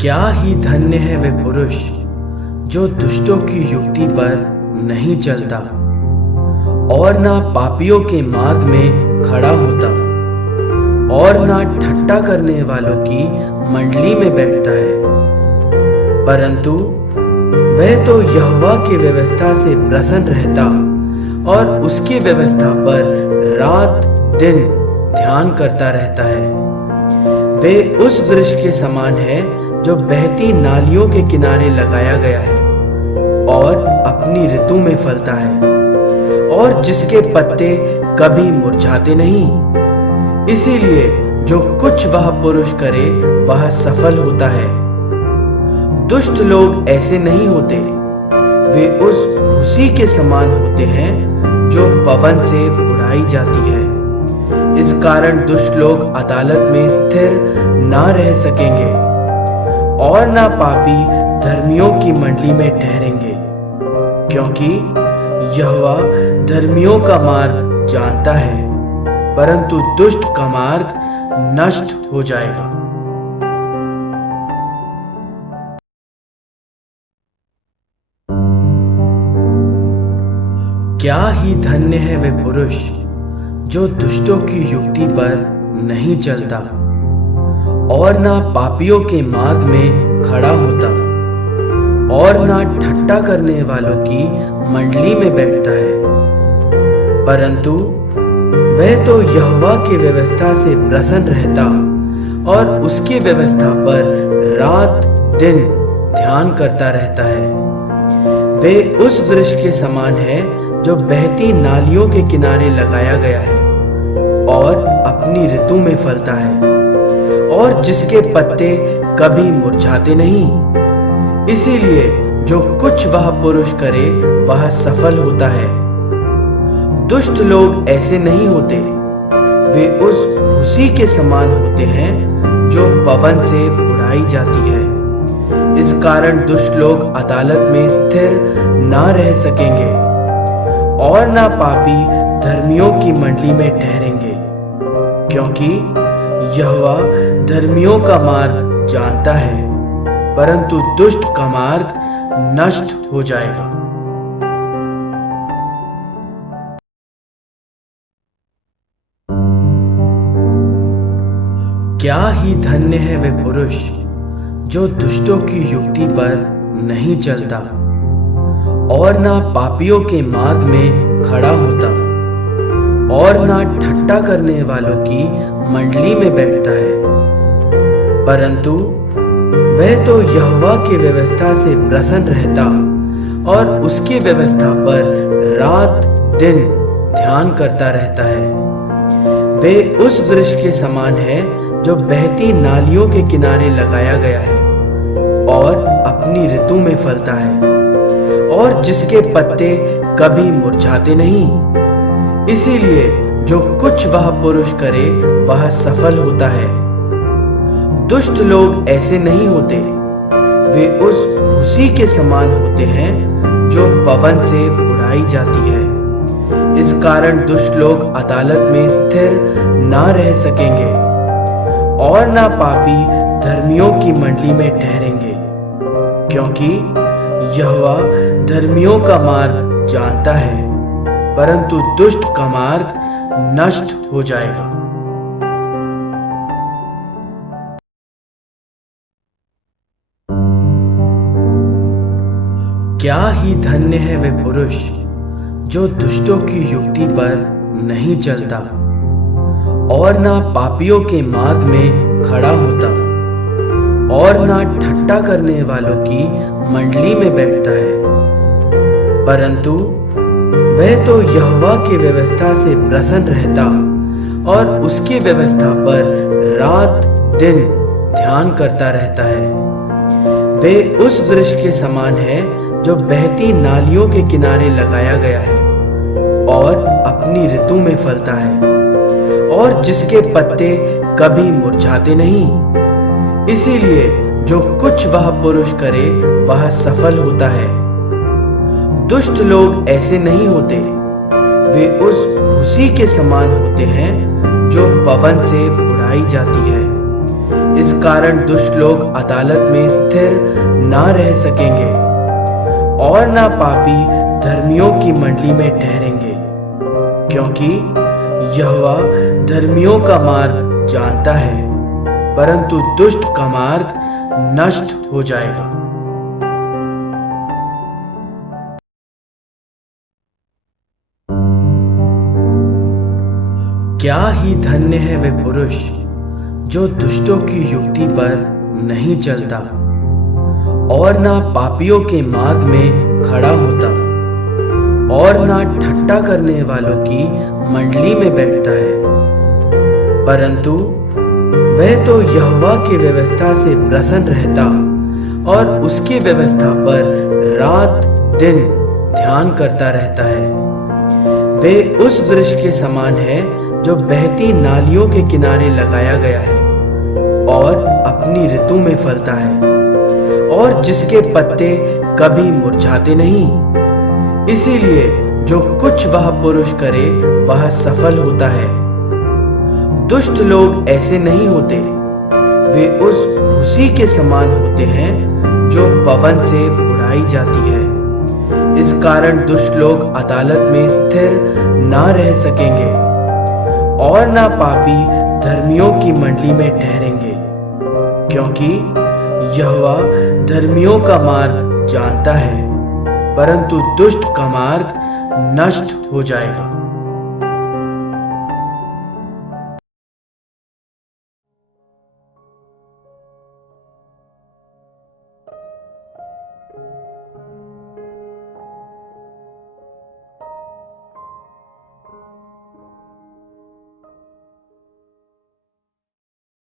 क्या ही धन्य है वे पुरुष जो दुष्टों की युक्ति पर नहीं चलता और ना पापियों के मार्ग में खड़ा होता और ना ठट्टा करने वालों की मंडली में बैठता है। परंतु वह तो यहोवा की व्यवस्था से प्रसन्न रहता और उसकी व्यवस्था पर रात दिन ध्यान करता रहता है। वे उस वृक्ष के समान है जो बहती नालियों के किनारे लगाया गया है और अपनी ऋतु में फलता है और जिसके पत्ते कभी मुरझाते नहीं। इसीलिए जो कुछ वह पुरुष करे वह सफल होता है। दुष्ट लोग ऐसे नहीं होते, वे उस भूसी के समान होते हैं जो पवन से उड़ाई जाती है। इस कारण दुष्ट लोग अदालत में स्थिर ना रह सकेंगे और ना पापी धर्मियों की मंडली में ठहरेंगे, क्योंकि यहोवा धर्मियों का मार्ग जानता है, परंतु दुष्ट का मार्ग नष्ट हो जाएगा। क्या ही धन्य है वे पुरुष जो दुष्टों की युक्ति पर नहीं चलता और ना पापियों के मार्ग में खड़ा होता और ना ठट्टा करने वालों की मंडली में बैठता है। परंतु वह तो यहोवा की व्यवस्था से प्रसन्न रहता और उसकी व्यवस्था पर रात दिन ध्यान करता रहता है। वे उस वृक्ष के समान है जो बहती नालियों के किनारे लगाया गया है और अपनी ऋतु में फलता है और जिसके पत्ते कभी मुरझाते नहीं। इसीलिए जो कुछ वह पुरुष करे वह सफल होता है। दुष्ट लोग ऐसे नहीं होते, वे उस भूसी के समान होते हैं जो पवन से उड़ाई जाती है। इस कारण दुष्ट लोग अदालत में स्थिर ना रह सकेंगे और ना पापी धर्मियों की मंडली में ठहरेंगे, क्योंकि यहोवा धर्मियों का मार्ग जानता है, परंतु दुष्ट का मार्ग नष्ट हो जाएगा। क्या ही धन्य है वे पुरुष जो दुष्टों की युक्ति पर नहीं चलता और ना पापियों के मार्ग में खड़ा होता और ना ठट्टा करने वालों की मंडली में बैठता है। परंतु वह तो यहोवा की व्यवस्था से प्रसन्न रहता और उसकी व्यवस्था पर रात दिन ध्यान करता रहता है। वे उस वृक्ष के समान है जो बहती नालियों के किनारे लगाया गया है और अपनी ऋतु में फलता है और जिसके पत्ते कभी मुरझाते नहीं। इसीलिए जो कुछ वह पुरुष करे वह सफल होता है। दुष्ट लोग ऐसे नहीं होते, वे उस भूसी के समान होते हैं जो पवन से उड़ाई जाती है। इस कारण दुष्ट लोग अदालत में स्थिर ना रह सकेंगे और ना पापी धर्मियों की मंडली में ठहरेंगे, क्योंकि यहोवा धर्मियों का मार्ग जानता है, परंतु दुष्ट का मार्ग नष्ट हो जाएगा। क्या ही धन्य है वे पुरुष जो दुष्टों की युक्ति पर नहीं चलता और ना पापियों के मार्ग में खड़ा होता और ना ठट्टा करने वालों की मंडली में बैठता है। परंतु वह तो यहोवा की व्यवस्था से प्रसन्न रहता और उसकी व्यवस्था पर रात दिन ध्यान करता रहता है। वे उस वृक्ष के समान है जो बहती नालियों के किनारे लगाया गया है और अपनी ऋतु में फलता है और जिसके पत्ते कभी मुरझाते नहीं। इसीलिए जो कुछ वह पुरुष करे वह सफल होता है। दुष्ट लोग ऐसे नहीं होते, वे उस भूसी के समान होते हैं जो पवन से उड़ाई जाती है। इस कारण दुष्ट लोग अदालत में स्थिर ना रह सकेंगे और ना पापी धर्मियों की मंडली में ठहरेंगे, क्योंकि यहोवा धर्मियों का मार्ग जानता है, परंतु दुष्ट का मार्ग नष्ट हो जाएगा। क्या ही धन्य है वे पुरुष जो दुष्टों की युक्ति पर नहीं चलता और ना पापियों के मार्ग में खड़ा होता और ना ठट्टा करने वालों की मंडली में बैठता है, परंतु वह तो यहोवा की व्यवस्था से प्रसन्न रहता और उसकी व्यवस्था पर रात दिन ध्यान करता रहता है। वे उस वृक्ष के समान है जो बहती नालियों के किनारे लगाया गया है और अपनी ऋतु में फलता है और जिसके पत्ते कभी मुरझाते नहीं। इसीलिए जो कुछ वह पुरुष करे वह सफल होता है। दुष्ट लोग ऐसे नहीं होते, वे उस भूसी के समान होते हैं जो पवन से उड़ाई जाती है। इस कारण दुष्ट लोग अदालत में स्थिर ना रह सकेंगे और ना पापी धर्मियों की मंडली में ठहरेंगे, क्योंकि यहोवा धर्मियों का मार्ग जानता है, परंतु दुष्ट का मार्ग नष्ट हो जाएगा।